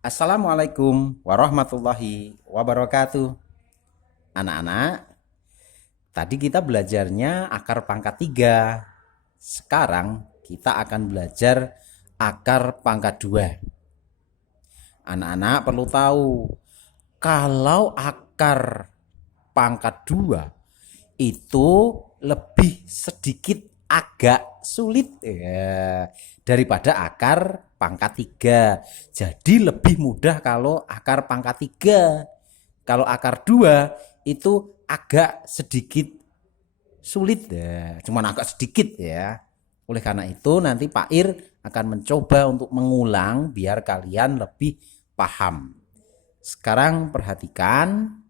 Assalamualaikum warahmatullahi wabarakatuh. Anak-anak, tadi kita belajarnya akar pangkat 3. Sekarang kita akan belajar akar pangkat 2. Anak-anak perlu tahu, kalau akar pangkat 2 itu lebih sedikit agak sulit daripada akar pangkat 3. Jadi lebih mudah kalau akar pangkat 3. Kalau akar 2 itu agak sedikit sulit cuman agak sedikit ya. Oleh karena itu nanti Pak Ir akan mencoba untuk mengulang biar kalian lebih paham. Sekarang perhatikan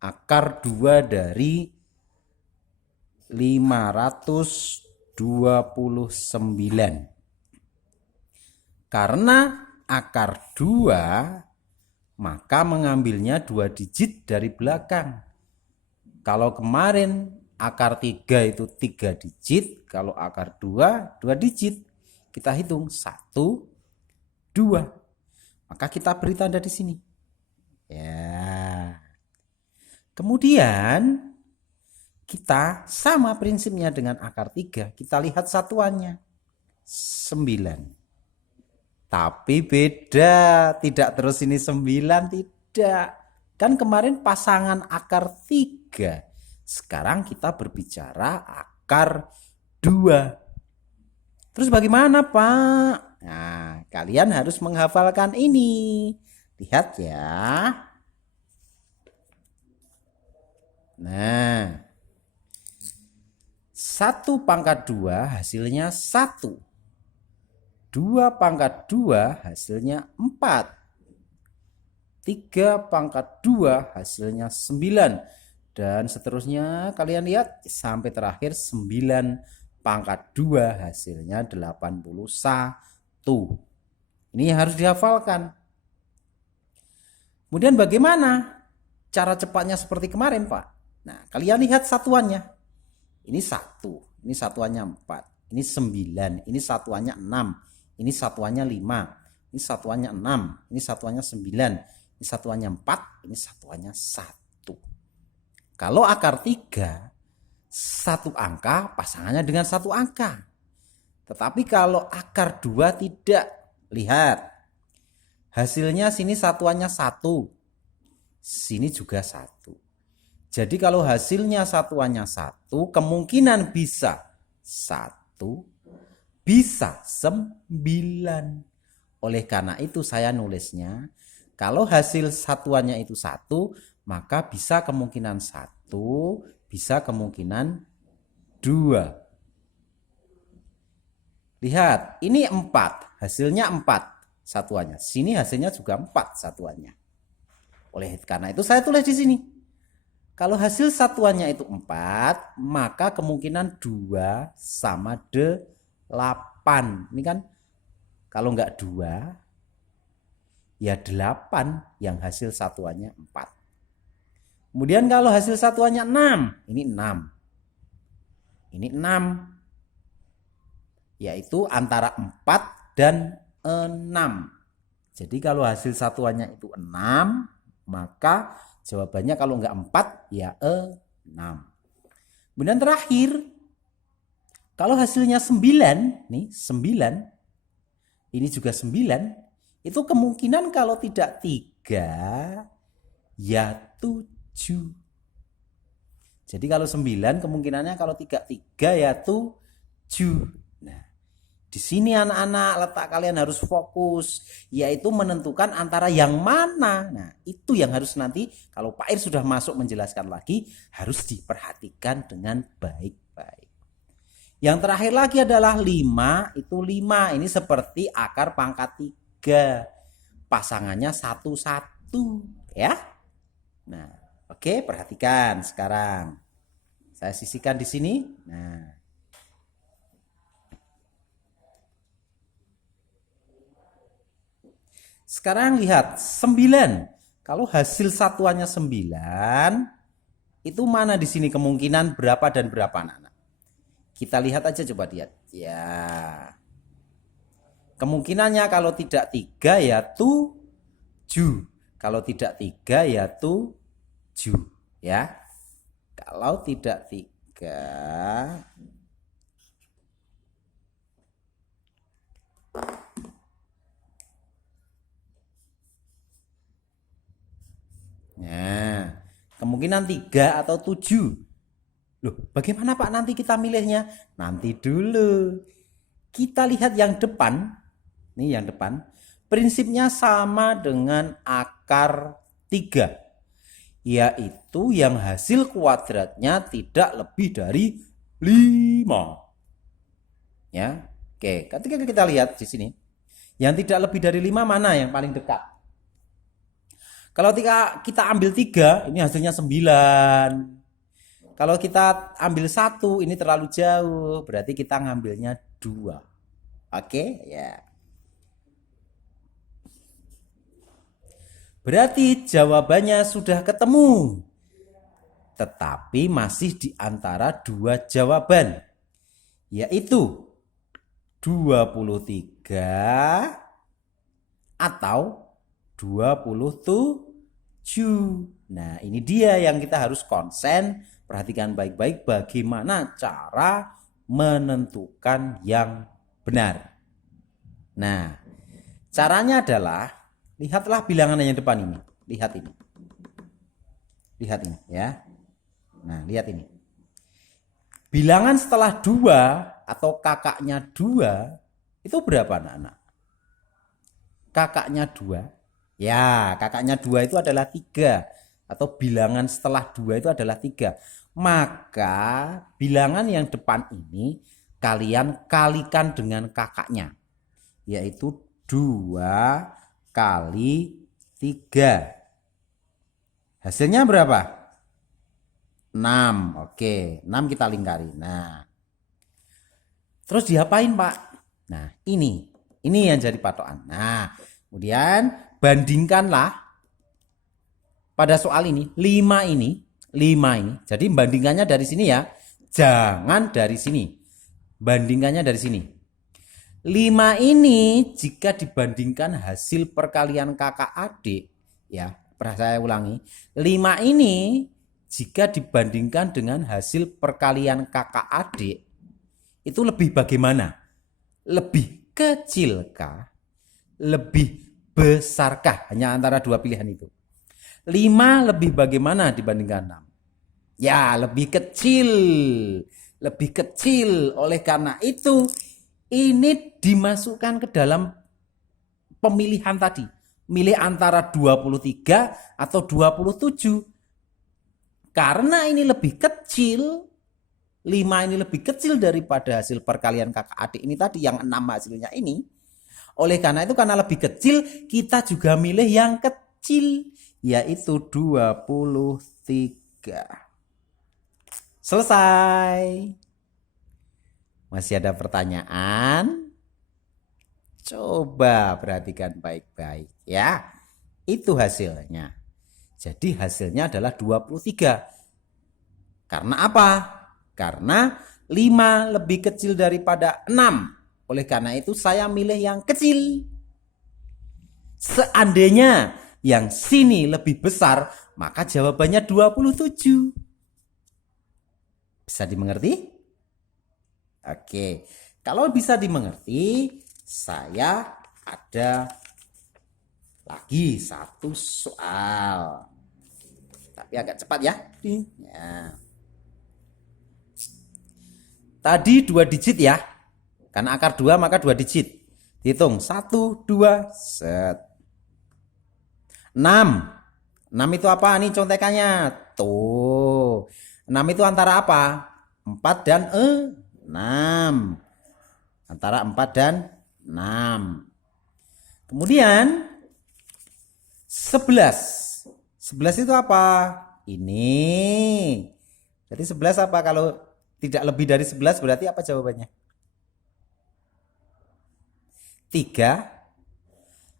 akar 2 dari 529. Karena akar 2, maka mengambilnya 2 digit dari belakang. Kalau kemarin akar 3 itu 3 digit, kalau akar 2, 2 digit. Kita hitung 1, 2. Maka kita beri tanda di sini. Ya. Kemudian kita sama prinsipnya dengan akar 3. Kita lihat satuannya. 9. Tapi beda, tidak terus ini 9, tidak. Kan kemarin pasangan akar 3. Sekarang kita berbicara akar 2. Terus bagaimana, Pak? Nah, kalian harus menghafalkan ini. Lihat ya. Nah, 1 pangkat 2 hasilnya 1. 2 pangkat 2 hasilnya 4. 3 pangkat 2 hasilnya 9. Dan seterusnya kalian lihat sampai terakhir 9 pangkat 2 hasilnya 81. Ini harus dihafalkan. Kemudian bagaimana cara cepatnya seperti kemarin, Pak? Nah, kalian lihat satuannya. Ini 1, ini satuannya 4, ini 9, ini satuannya 6, ini satuannya 5, ini satuannya 6, ini satuannya 9, ini satuannya 4, ini satuannya 1. Kalau akar 3, 1 angka pasangannya dengan 1 angka. Tetapi kalau akar 2 tidak. Lihat. Hasilnya sini satuannya 1. Sini juga 1. Jadi kalau hasilnya satuannya 1, kemungkinan bisa 1, bisa 9. Oleh karena itu saya nulisnya, kalau hasil satuannya itu 1, maka bisa kemungkinan 1, bisa kemungkinan 2. Lihat, ini 4, hasilnya 4 satuannya. Sini hasilnya juga 4 satuannya. Oleh karena itu saya tulis di sini. Kalau hasil satuannya itu 4, maka kemungkinan 2 sama 8. Ini kan kalau enggak 2, ya 8 yang hasil satuannya 4. Kemudian kalau hasil satuannya 6, ini 6. Ini 6. Yaitu antara 4 dan 6. Jadi kalau hasil satuannya itu 6, maka jawabannya kalau enggak 4 ya 6. Kemudian terakhir, kalau hasilnya 9, nih 9, ini juga 9, itu kemungkinan kalau tidak 3 ya 7. Jadi kalau 9 kemungkinannya kalau 3 ya 7. Nah, di sini anak-anak letak kalian harus fokus, yaitu menentukan antara yang mana. Nah, itu yang harus nanti kalau Pak Ir sudah masuk menjelaskan lagi, harus diperhatikan dengan baik-baik. Yang terakhir lagi adalah 5, itu 5. Ini seperti akar pangkat 3. Pasangannya 1-1 ya. Nah, oke, perhatikan sekarang. Saya sisihkan di sini. Nah, sekarang lihat 9. Kalau hasil satuannya 9, itu mana di sini kemungkinan berapa dan berapa anak-anak? Kita lihat aja, coba lihat. Ya. Kemungkinannya kalau tidak 3 ya 7. Kalau tidak 3 ya 7 ya. Kalau tidak 3 nah, kemungkinan 3 atau 7. Loh, bagaimana Pak nanti kita milihnya? Nanti dulu. Kita lihat yang depan. Nih yang depan. Prinsipnya sama dengan akar 3. Yaitu yang hasil kuadratnya tidak lebih dari 5. Ya. Oke, ketika kita lihat di sini. Yang tidak lebih dari 5 mana yang paling dekat? Kalau kita ambil 3, ini hasilnya 9. Kalau kita ambil 1, ini terlalu jauh. Berarti kita ngambilnya 2. Oke, ya. Berarti jawabannya sudah ketemu. Tetapi masih di antara 2 jawaban. Yaitu 23 atau 27. Nah, ini dia yang kita harus konsen. Perhatikan baik-baik bagaimana cara menentukan yang benar. Nah, caranya adalah lihatlah bilangan yang depan ini. Lihat ini. Lihat ini ya. Nah, lihat ini. Bilangan setelah 2 atau kakaknya 2 itu berapa anak-anak? Kakaknya 2. Ya, kakaknya 2 itu adalah 3. Atau bilangan setelah 2 itu adalah 3. Maka bilangan yang depan ini kalian kalikan dengan kakaknya. Yaitu 2 kali 3. Hasilnya berapa? 6. Oke, 6 kita lingkari. Nah, terus diapain Pak? Nah, ini yang jadi patokan. Nah, kemudian bandingkanlah pada soal ini 5 ini. Jadi bandingkannya dari sini ya. Jangan dari sini. Bandingkannya dari sini. 5 ini jika dibandingkan hasil perkalian kakak adik ya. Saya ulangi. 5 ini jika dibandingkan dengan hasil perkalian kakak adik itu lebih bagaimana? Lebih kecilkah? Lebih besarkah? Hanya antara 2 pilihan itu. 5 lebih bagaimana dibandingkan 6? Ya, lebih kecil. Lebih kecil. Oleh karena itu, ini dimasukkan ke dalam pemilihan tadi. Milih antara 23 atau 27. Karena ini lebih kecil. 5 ini lebih kecil daripada hasil perkalian kakak adik ini tadi yang 6 hasilnya ini. Oleh karena itu karena lebih kecil kita juga milih yang kecil yaitu 23. Selesai. Masih ada pertanyaan? Coba perhatikan baik-baik ya. Itu hasilnya. Jadi hasilnya adalah 23. Karena apa? Karena 5 lebih kecil daripada 6. Oleh karena itu saya milih yang kecil. Seandainya yang sini lebih besar, maka jawabannya 27. Bisa dimengerti? Oke. Kalau bisa dimengerti, saya ada lagi satu soal. Tapi agak cepat ya. Ya. Tadi 2 digit ya. Karena akar 2 maka 2 digit. Hitung 1, 2, set. 6. 6 itu apa nih contekannya? Tuh. 6 itu antara apa? 4 dan 6. Antara 4 dan 6. Kemudian 11. 11 itu apa? Ini. Jadi 11 apa? Kalau tidak lebih dari 11 berarti apa jawabannya? 3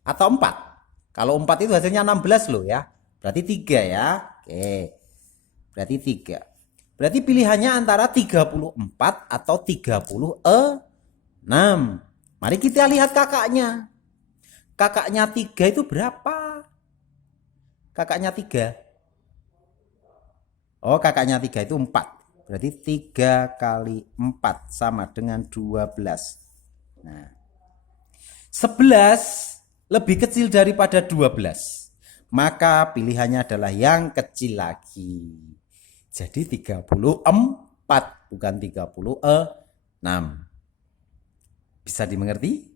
atau 4? Kalau 4 itu hasilnya 16 loh ya. Berarti 3 ya. Oke. Berarti 3. Berarti pilihannya antara 34 atau 36. Mari kita lihat kakaknya. Kakaknya 3 itu berapa? Kakaknya 3. Oh, kakaknya 3 itu 4. Berarti 3 kali 4 sama dengan 12. Nah, 11 lebih kecil daripada 12. Maka pilihannya adalah yang kecil lagi. Jadi 34, bukan 36. Bisa dimengerti?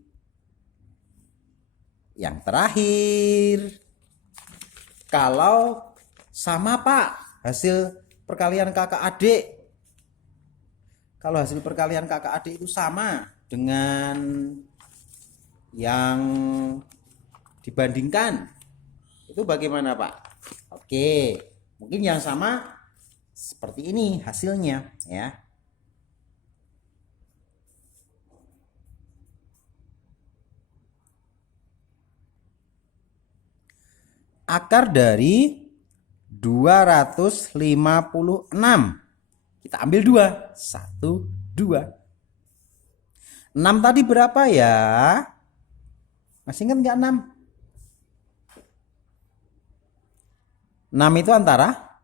Yang terakhir, kalau sama Pak hasil perkalian kakak adik, kalau hasil perkalian kakak adik itu sama dengan yang dibandingkan, itu bagaimana Pak? Oke, mungkin yang sama seperti ini hasilnya ya. Akar dari 256. Kita ambil 2. 1, 2. 6 tadi berapa ya? Masih ingat nggak 6? 6 itu antara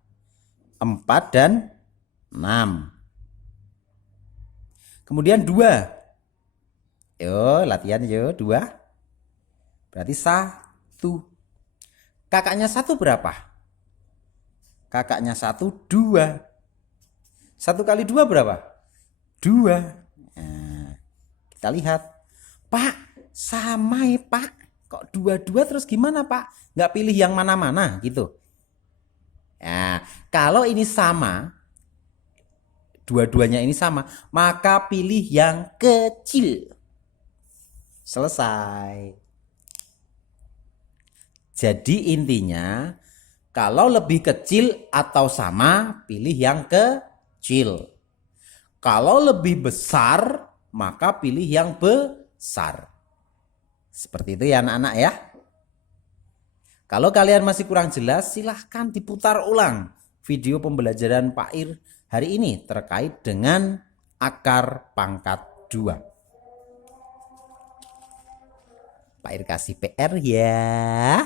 4 dan 6. Kemudian 2. Yo, latihan yo, 2. Berarti 1. Kakaknya 1 berapa? Kakaknya 1, 2. 1 kali 2 berapa? 2. Nah, kita lihat. Pak, sama ya Pak. Kok 2-2 terus gimana Pak? Nggak pilih yang mana-mana gitu. Nah, kalau ini sama, dua-duanya ini sama, maka pilih yang kecil. Selesai. Jadi intinya, kalau lebih kecil atau sama, pilih yang kecil. Kalau lebih besar, maka pilih yang besar. Seperti itu ya anak-anak ya. Kalau kalian masih kurang jelas, silahkan diputar ulang video pembelajaran Pak Ir hari ini terkait dengan akar pangkat 2. Pak Ir kasih PR ya.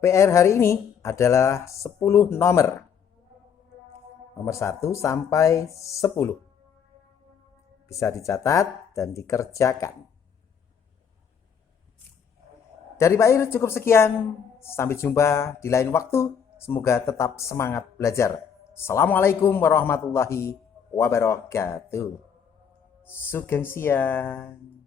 PR hari ini adalah 10 nomor. Nomor 1 sampai 10. Bisa dicatat dan dikerjakan. Dari Pak Ir cukup sekian. Sampai jumpa di lain waktu. Semoga tetap semangat belajar. Assalamualaikum warahmatullahi wabarakatuh. Sugeng siang.